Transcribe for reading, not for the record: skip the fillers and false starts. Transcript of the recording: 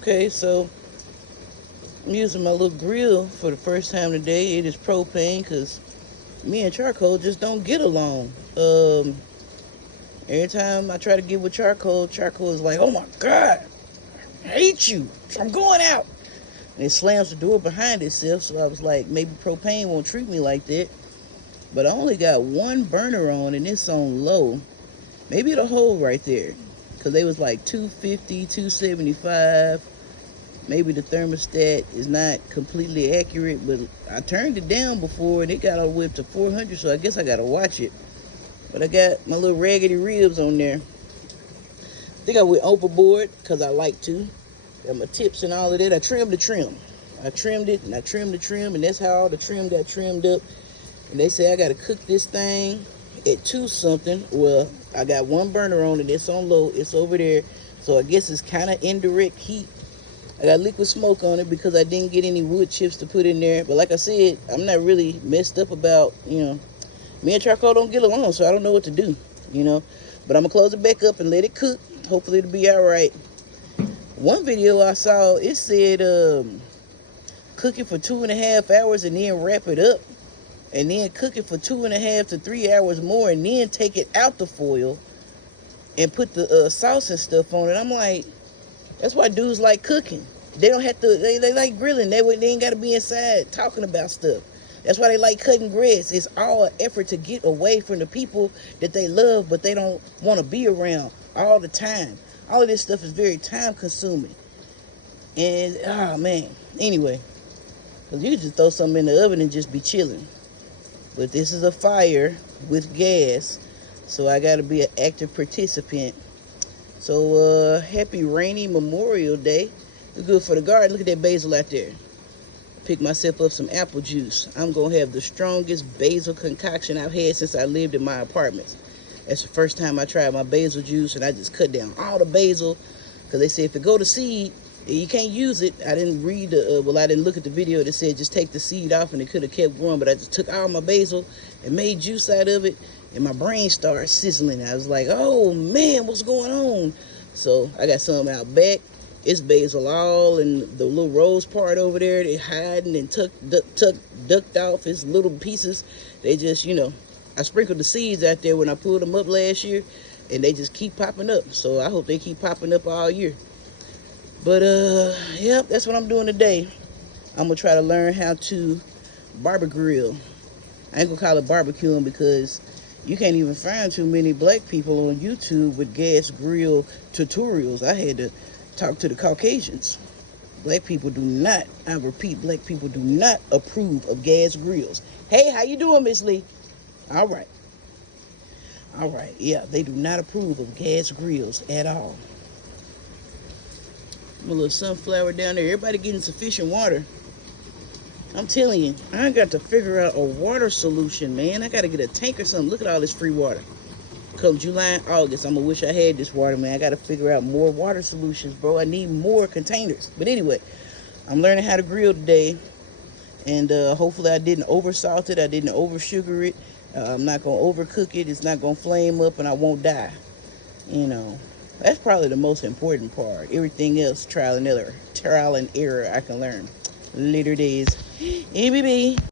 Okay, so I'm using my little grill for the first time today. It is propane because me and charcoal just don't get along. Every time I try to get with charcoal is like, oh my God, I hate you. I'm going out. And it slams the door behind itself. So I was like, maybe propane won't treat me like that. But I only got one burner on and it's on low. Maybe it'll hold right there. Because they was like 250, 275. Maybe the thermostat is not completely accurate, but I turned it down before and it got all the way up to 400, so I guess I gotta watch it. But I got my little raggedy ribs on there. I think I went overboard because I like to. Got my tips and all of that. I trimmed the trim. I trimmed it and I trimmed the trim, and that's how all the trim got trimmed up. And they say I gotta cook this thing at 2 something. Well, I got one burner on it. It's on low. It's over there. So I guess it's kind of indirect heat. I got liquid smoke on it because I didn't get any wood chips to put in there. But like I said, I'm not really messed up about, me and charcoal don't get along, so I don't know what to do, But I'm going to close it back up and let it cook. Hopefully it'll be all right. One video I saw, it said cook it for 2.5 hours and then wrap it up. And then cook it for 2.5 to 3 hours more and then take it out the foil and put the sauce and stuff on it. I'm like, that's why dudes like cooking. They don't have to, they like grilling. They ain't got to be inside talking about stuff. That's why they like cutting grass. It's all an effort to get away from the people that they love, but they don't want to be around all the time. All of this stuff is very time consuming. And, oh man. Anyway, because you can just throw something in the oven and just be chilling. But this is a fire with gas, so I got to be an active participant. So, happy rainy Memorial Day. It's good for the garden. Look at that basil out there. Pick myself up some apple juice. I'm going to have the strongest basil concoction I've had since I lived in my apartments. That's the first time I tried my basil juice, and I just cut down all the basil. Because they say if it go to seed, you can't use it. I didn't read I didn't look at the video that said just take the seed off and it could have kept growing. But I just took all my basil and made juice out of it. And my brain started sizzling. I was like, oh man, what's going on? So I got some out back. It's basil all in the little rose part over there. They hiding and ducked off its little pieces. They just, I sprinkled the seeds out there when I pulled them up last year. And they just keep popping up. So I hope they keep popping up all year. But, yep, that's what I'm doing today. I'm going to try to learn how to barbecue grill. I ain't going to call it barbecuing because you can't even find too many black people on YouTube with gas grill tutorials. I had to talk to the Caucasians. Black people do not, I repeat, black people do not approve of gas grills. Hey, how you doing, Miss Lee? All right. All right, yeah, they do not approve of gas grills at all. My little sunflower down there. Everybody getting sufficient water. I'm telling you, I got to figure out a water solution, man. I got to get a tank or something. Look at all this free water. Come July and August, I'm going to wish I had this water, man. I got to figure out more water solutions, bro. I need more containers. But anyway, I'm learning how to grill today. And hopefully I didn't oversalt it. I didn't oversugar it. I'm not going to overcook it. It's not going to flame up and I won't die. That's probably the most important part. Everything else, trial and error I can learn. Later days. ABB.